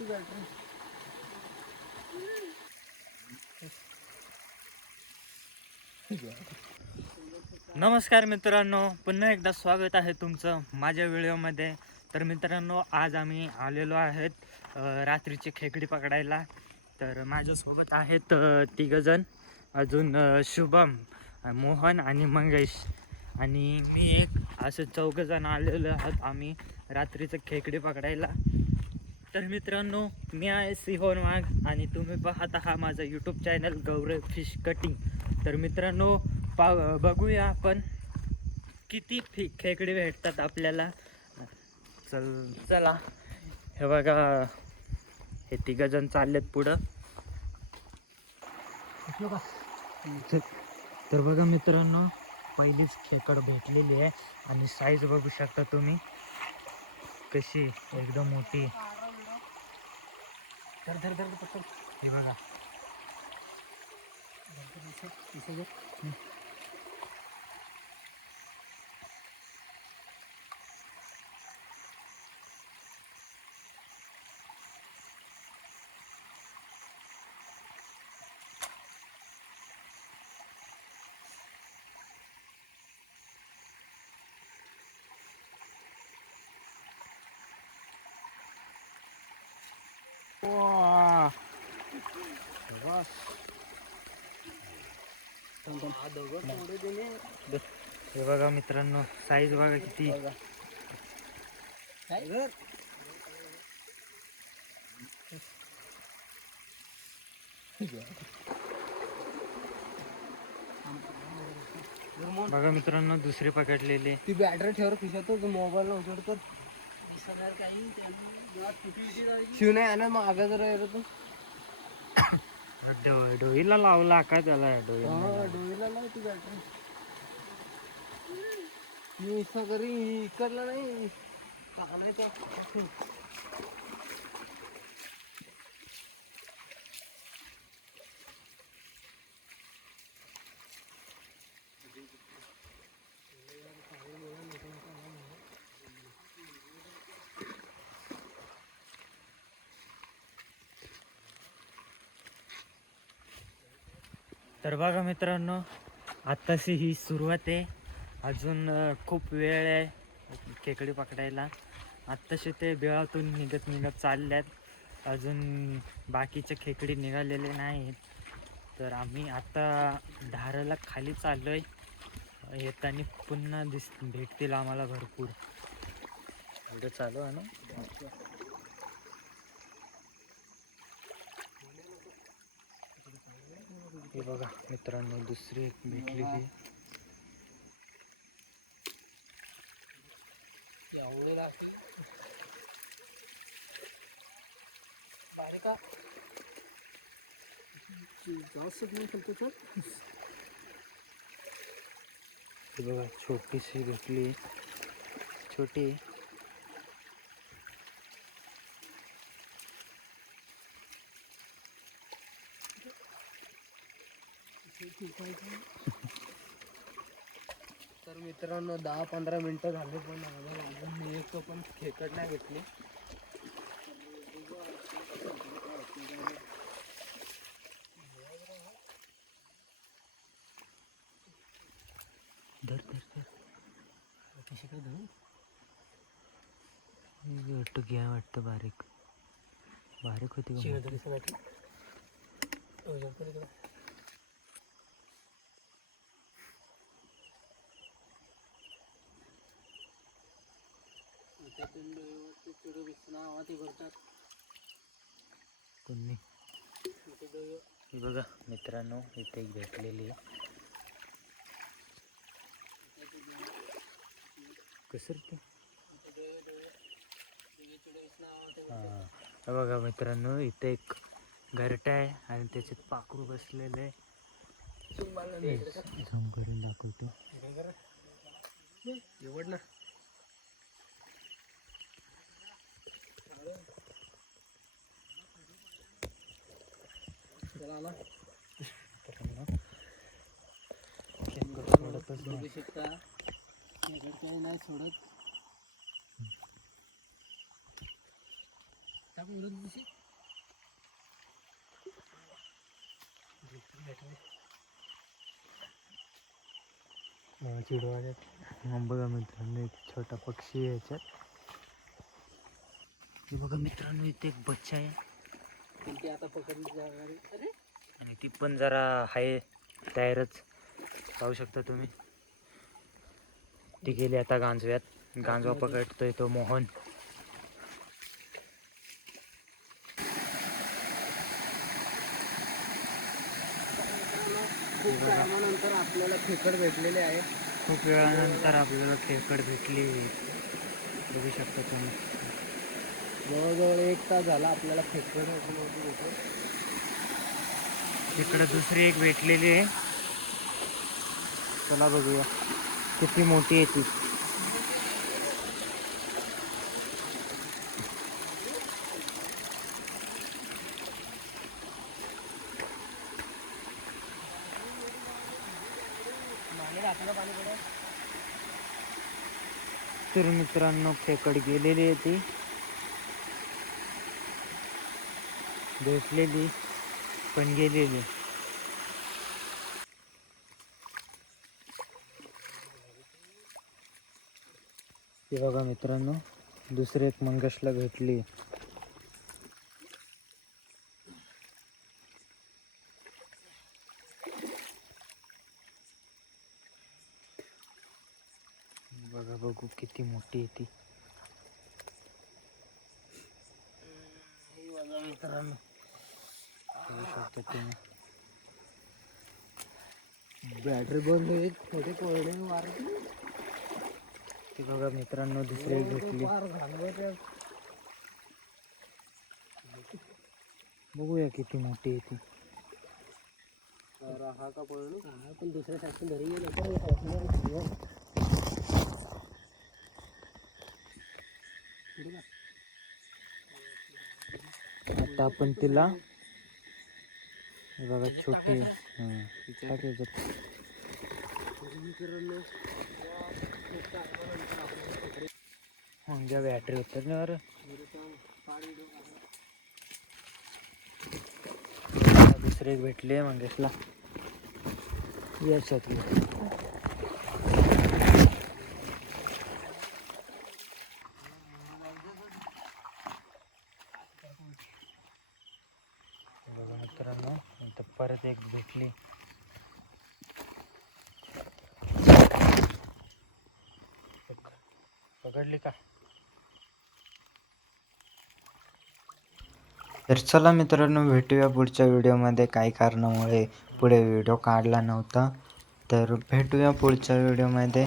ती बॅटरी. नमस्कार मित्रांनो, पुन्हा एकदा स्वागत आहे तुमचं माझ्या व्हिडिओमध्ये. तर मित्रांनो, आज आम्ही आलेलो आहेत रात्रीची खेकडी पकडायला. तर माझ्यासोबत आहेत तिघंजण, अजून शुभम, मोहन आणि मंगेश आणि मी एक, असं चौघंजण आलेलो आहोत आम्ही रात्रीचं खेकडी पकडायला. तर मित्रांनो, मी आहे सिहोन वाघ आणि तुम्ही पाहत आहात माझं यूट्यूब चॅनल गौरव फिश कटिंग. तर मित्रांनो, बघूया आपण किती खेकडे भेटतात आपल्याला. चला, हे बघा, हे तिघंजण चाललेत पुढं. तर बघा मित्रांनो, पहिलीच खेकड भेटलेली आहे आणि साईज बघू शकता तुम्ही कशी, एकदम मोठी. हे बघा. हे बघा मित्रांनो, साईज बघा किती. बघा मित्रांनो, दुसरी पकडलेली. ती बॅटरी ठेवर खिशात मोबाईल उचलतो शिव नाही आहे मग आगा जरा येतो डोईला लावला का त्याला? डोईला लाव ती बॅटरी. मी इथं घरी इकडला नाही कानायचं. तर बघा मित्रांनो, आत्ताशी ही सुरुवात आहे. अजून खूप वेळ आहे खेकडी पकडायला. आत्ताशी ते बिळातून निघत चालल्यात. अजून बाकीचे खेकडी निघालेले नाहीत. तर आम्ही आता धाराला खाली चाललो आहे. येताना पुन्हा भेटतील आम्हाला भरपूर. एवढं चालू आहे ना. हे बघा मित्रांनो, दुसरी एक भेटली ही. हे बघा, छोटीशी भेटली, छोटी. तर मित्रांनो, 10-15 मिनिटं झाले पण अजून एक पण खेकड नाही भेटली. धर कशी काय धरून वाटतं घ्या, वाटतं बारीक होती का? कोणी. हे बघा मित्रांनो, इथे एक भेटलेली आहे. कसं ते? हां, हे बघा मित्रांनो, इथे एक घरटा आहे आणि त्याच्यात पाखरू बसलेलं आहे. झूम करून दाखवतो. एवढ ना. आला सोडतच नाही. शकता काही नाही सोडत. बघा मित्रांनो एक छोटा पक्षी आहे याच्यात. हे बघा मित्रांनो इथे एक बच्चा आहे आता पकडली जाणार. अरे आणि ती पण जरा आहे तयारच. पाहू शकता तुम्ही. ती गेली आता गांजव्यात. गांजवा पकडतोय तो मोहन. खूप टायमानंतर आपल्याला खेकड भेटलेले आहे. खूप वेळानंतर आपल्याला खेकड भेटली. बघू शकता तुम्ही. जवळजवळ 1 तास झाला आपल्याला खेकड भेटून. तिकडं दुसरी एक भेटलेली आहे. चला बघूया किती मोठी आहे ती. तर मित्रांनो खेकड गेलेली आहे ती. भेटलेली पण गेलेली. हे बघा मित्रांनो दुसरी एक मंगसला भेटली. बघा बघू किती मोठी आहे ती. मित्रांनो बघू शकता तुम्ही. बॅटरी बंद होईल. थोडे कोरडे मारते. ती बघा मित्रांनो दुसरी एक भेटली. बघूया किती मोठी आहे ती. हा का पळलो पण दुसऱ्या साईडून घरी गेलो. आता आपण तिला बघा छोटी टाकायचं. म्हणजे बॅटरी उतरल्यावर दुसरी एक भेटली आहे मंगेशला याच्यातली. बघा मित्रांनो इथं परत एक भेटली. पकडली का? तर चला मित्रांनो भेटूया पुढच्या व्हिडिओमध्ये. काही कारणामुळे पुढे व्हिडिओ काढला नव्हता. तर भेटूया पुढच्या व्हिडिओमध्ये.